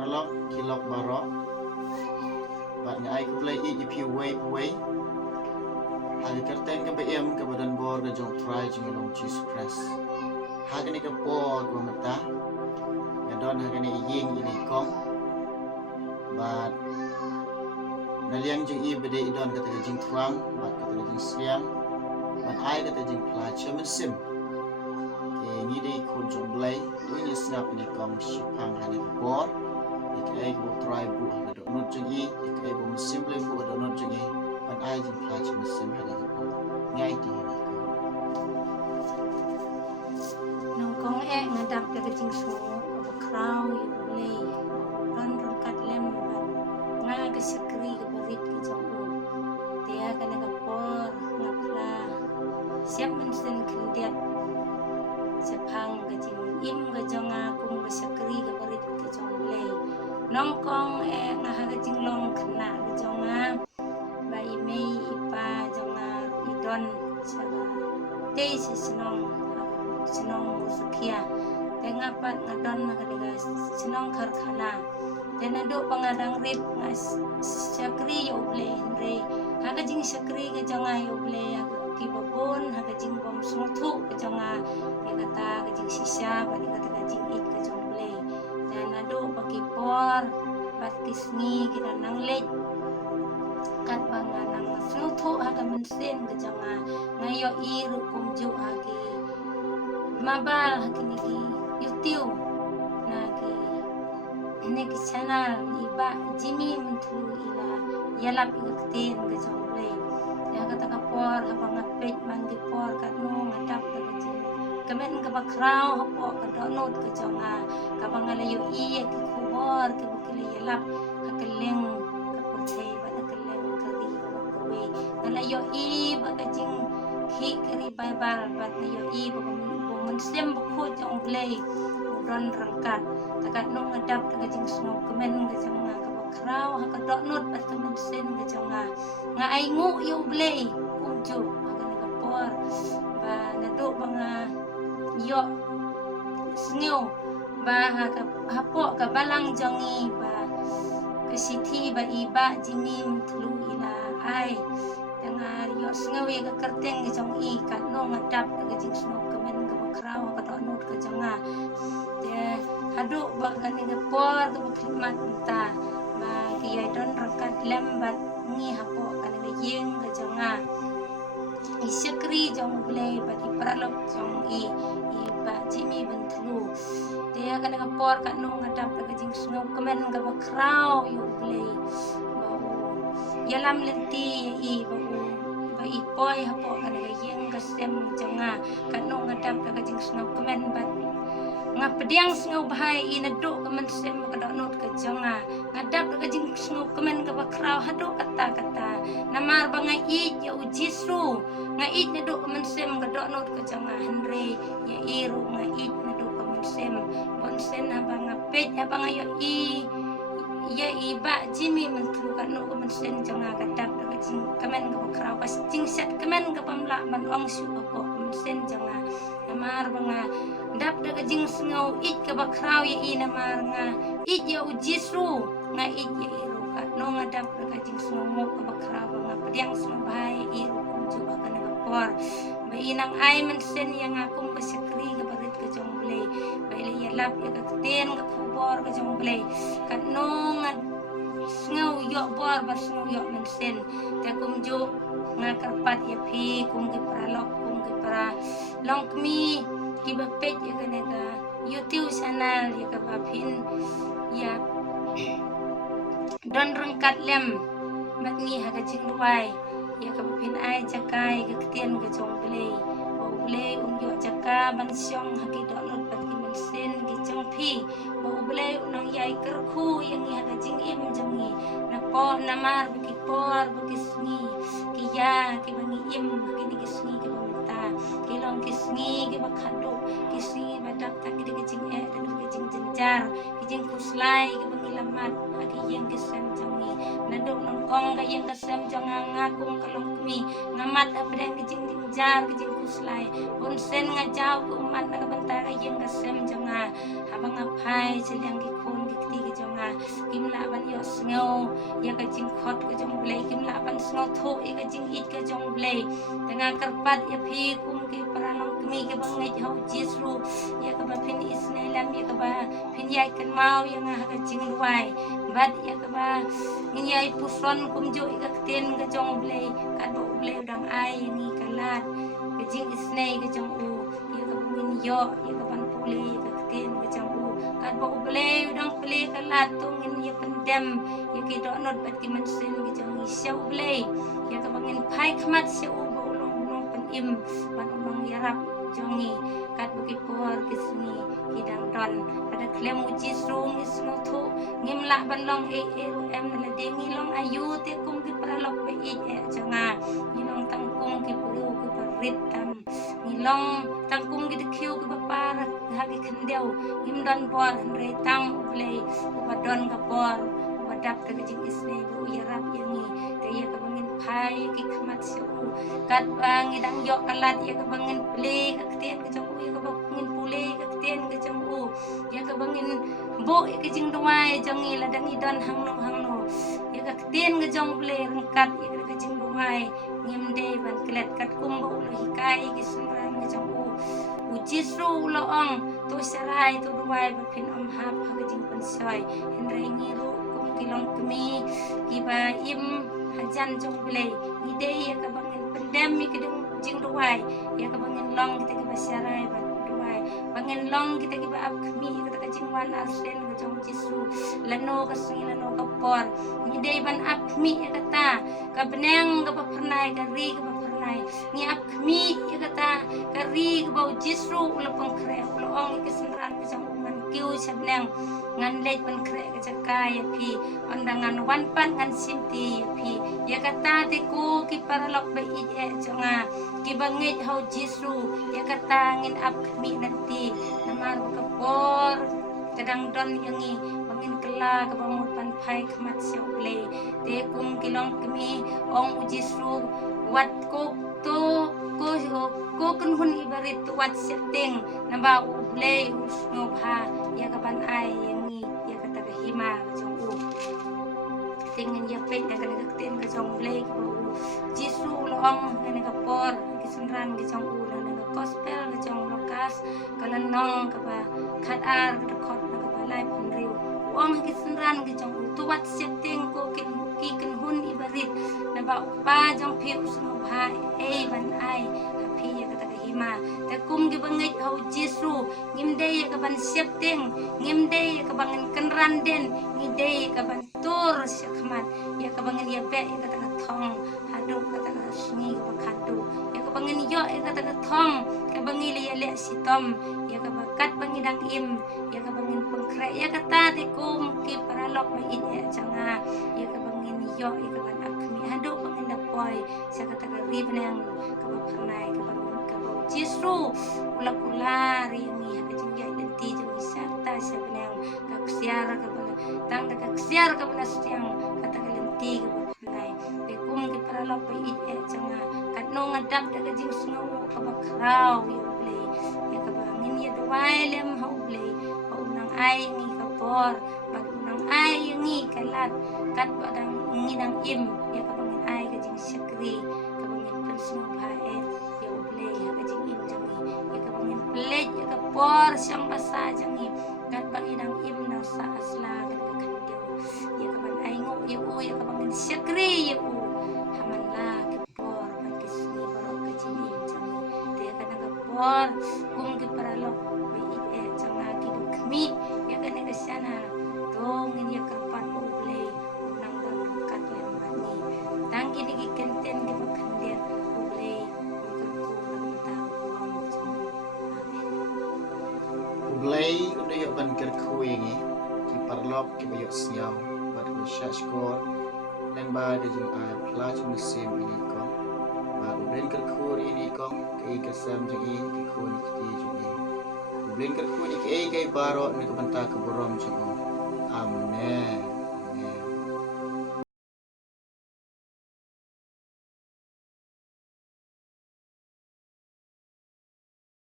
paralog kilok barok bat ngai ku play if you way hagi kerten ke bm ke badan bor ke jong try jingilong Jesus Christ hagi ni ke por ko mata gadon hagi ni ying ini kong bat naliang jing i bede idon kata jing trang bat kata jing siang bat ai kata jing pla chaman sim ke ni dei kun jong blai tu ni snap ni kong shipang hani ke por ikai ku try bu hagi do not jing i ikai bu simply bu do not jing i ban ai jing pla chaman sim hani ke por ngai ti ni nong kong ngadap ke jing so kraw yu lei ran ron kat lem nga ke sekri ke berit ke jong dia kana ke por ngapla siap men sen kendiat sepang ke jing im ke jonga kum ke sekri ke berit ke jong lei nong kong nga ha ke jing long khna ke jonga bai mei ipa jonga idon sara tei sinong sukia tengah pat ngadon nakadiga sinong karkhana tena do pangadang rit ngas sakri yoble re haga jing sakri ke jonga yoble ki babon haga jing bom suthu ke jonga ke kata ke jing sisya bani kata ke jing ik ke jongle tena do paki por pat kisni kita nang lej kat banganang suthu haga mensen ke jonga ngayo iru kumju hagi mabal hagi niki YouTube nagi niki channel iba Jimmy mentulu ila yalap iktin ke jongle ya kata kapor habang ngapet man di por kat no ngadap ke jing kemen ke bakrau hapo ke download ke jonga kabang alayo iya ke kubor ke bukili yalap hakeleng ke porte bada keleng kari kawe alayo i baka jing ki kari bible bada yo i baka sem buku jongle ron rangkat takat no ngadap ke jing snow kemen ke jonga ke bakrau ha ke download bat kemen sen ke jonga nga ai ngu yo ble kumju agan ke por ba nado banga yo snow ba ha ke hapo ke balang jongi ba ke siti ba iba jimim tulu ila ai dengar yo snow ye ke kerteng ke jong i kat no ngadap ke jing snow kemen ke bakrau ha ke download ke jonga de hadu bagan ke por ke khidmat ta ba ki ai don rakat lembat ngi hapo kan ke yeng ke jonga isekri jong ble ba di paralok jong i ba jimi bentlu dia kan ke por kan no ngadap ke jing snow kemen ke bakrau yu ble ba yalam lenti i ba i poi hapo kan ke yeng ke sem jonga kan no ngadap ke jing snow kemen ba ngapediang sngau bahai ina do kemen sem ke download ke jonga ngadap ke jing sngau kemen ke bakrau hado kata namar bangai i ya ujisu ngai na do kemen sem ke download ke jonga henre ya iru ngai na do kemen sem bonsen abang ngapet abang ayo i ya iba jimi mentlu kan no kemen sem jonga kadap ke jing kemen ke bakrau pas jing set kemen ke pamla man ong su ko kemen sem jonga namar banga dap daga jing sngau ik ke bakrau ye ina mar nga ik ya ujisu nga ik ye iru kat no nga dap daga jing sngau mo ke bakrau nga pediang sngau bahai iru kumju akan ke por ba inang ai men sen yang akum ke sekri ke barit ke jongle ba ile ya lap ya ke ten ke kubor ke jongle kat no nga sngau yo bor ba sngau yo men sen ta kumju nga karpat ya phi kum ke pralok kum ke pra long kmi ki ba pet ya kana ka YouTube channel ya ka ba phin ya don rangkat lem bat ni ha ka jing ruai ya ka ba phin ai jakai ka ktian ka chong ble o ble yo jaka ban syong ha ki download bat ki men sen ki chong phi o ble nang yai ker khu yang ni ha ka jing im jong ni na po namar ki por ki sni ki ya ki bangi im ki ni ki sni ki ba kilong kisni ke bakado kisni badap tak ke jing ke jing jenjar ke jing kuslai ke bangilamat ke yeng kesem jangi nado nongkong ke yeng kesem janga ngakung kalong kmi ngamat apdeng ke jing jenjar ke jing kuslai bonsen ngajau ke umat na bentar ke yeng kesem janga habang apai seliang ke kun ke ti ke janga snow ya ka jing khot ka jong blei kim la ban snow tho ya ka jing it ka jong blei tengah karpat ya phi kum ki paranong kmi ke bang ngai hau jisru ya ka ba phin isne lam ya ka ba phin yai kan mau ya nga ka jing luai bat ya ka ba ngin yai puson kum jo ya ka ten ka jong blei ka bo blei dang ai ni kalat ka jing isne ka jong u ya ka ngin yo ya ka ban pule ya ka ten ka jong u ka bo blei dang pule kalat tu ngin ya pendem ya ki do not bat ki man sen ka jong i siau blei ya ka bangin phai khmat siau bo long long pen im ban long yarap jongi kat bagi por kisni hidang don ada klem uji sung isno thu ngim la ban long e em na dengi long ayu te kum ki pralok pe i e janga ni long tang kum ki pru ki parit tam ni long tang kum ki khiu ki par ha ki khendeu ngim don por re tam ble ba don ka por wadap te jing isne bu yarap yangi te ya ka bangin phai ki khmat siu kat bang idang yo kalat ya ka bangin ple ka kten ka jong ya ka bangin pule ka kten ka jong u ya ka bangin bo ya ka jing dwai jong i la dang i don hang no ya ka kten ka jong ple rangkat ya ka jing dwai ngim de ban klet kat kum bo lo hikai ki sunran ka jong u jisru lo ong to sarai to dwai ba phin hap ha ka jing pan soi hin rai ngi ru kum ki long kmi ki ba im hajan jong ple ni de ya ka bangin pendam mi kedung jing duai ya ka bangin long kita ki basyarai ba duai bangin long kita ki ba ap khmi kita ka jing wan arsen ka jong jisu lano ka sungi lano ka por ni de ban ap khmi ya kata ka beneng ka pa pernai ka ri ka pa pernai ni ap khmi ya kata ka ri ka ba jisu ula pang kre ula ong ki senran ka jong ngan kiu sabneng ngan lej ban kre ka jakai ya phi ondangan wan pan ngan simti ya phi ya kata te ko ki paralok ba i e jonga ki bangit hau jisu ya kata ngin ap khmi nanti namar ka por kadang don yangi bangin kela ka bamut pan phai khmat siau ble te kum kilong kmi ong jisu wat ko to ko kun hun ibarit wat setting namba ble usno bha ya ka ban ai yangi ya kata ka hima jong u tingin ya pe na kan ten ka jong ble ko jisu long na ka por ki sunran ki jong u na ka gospel ka jong lokas kalan nong ka ba khat ar ka khot na ka ba lai pun riu ong ki sunran ki jong u tu wat setting ko ki kan hun ibarit na ba pa jong phi usno bha e ban ai phi ya ka ta hima te kum ki bangai hau jisu ngim de ya ka ban setting ngim de ya ka bangan kenran den ngi de ka ban tur syakmat ya ka bangan ya be ya ka ta thong hadu ka ta sngi ka khadu ya ka bangan yo ya ka ta thong ka bangi le ya le sitom ya ka bakat bangi dang im ya ka bangin pengkre ya ka ta te kum ki paralok ba i ya changa ya ka bangin yo ya ka ban akmi hadu bangin da poi sa ka ta ri benang ka ba phanai ka ba jisu ula ri ni ha ka jing ya denti jing sa ta sa benang ka ksiar ka ba tang da ka ksiar ka ba siang ka ta lenti ka ba phanai te kum ki paralok ba i ya changa kat no ngadap da ka jing sngo ka ba krau ya ble ya ka ba ngin ya dwai lem hau ble hau nang ai ni ka por ba nang ai ngi kalat kat ba dang ngi dang im ya ka ba ngin ai ka jing sakri ka ba ngin pan sno ba e ya ble ya ka jing im jangi ya ka ba ngin plej ya ka por syang basa jangi kat ba ngi dang im na sa asla ka ka khandeu ya ka ban ai ngo ya u ya ka ba ngin sakri ya u haman la ki por ba kisni ba ka jing im jangi te ka na ka por kum ki paralok ba i e janga ki du khmi ya ka ne ka sana dong in ya karpan po ble unang dang kat lem mani tang ki di kenten ki bakhandia po ble ung ka nang ta Ublay udah yuk ban kerkui ngi ki parlok ki bayuk siau bat ko shashkor dan ba de jing ai plach musim ini ko ba ublen kerkur ini ko ki kesam jing i ki ko ni ki jing i ublen kerkur ni ki baro ni ko banta ke borom jing amen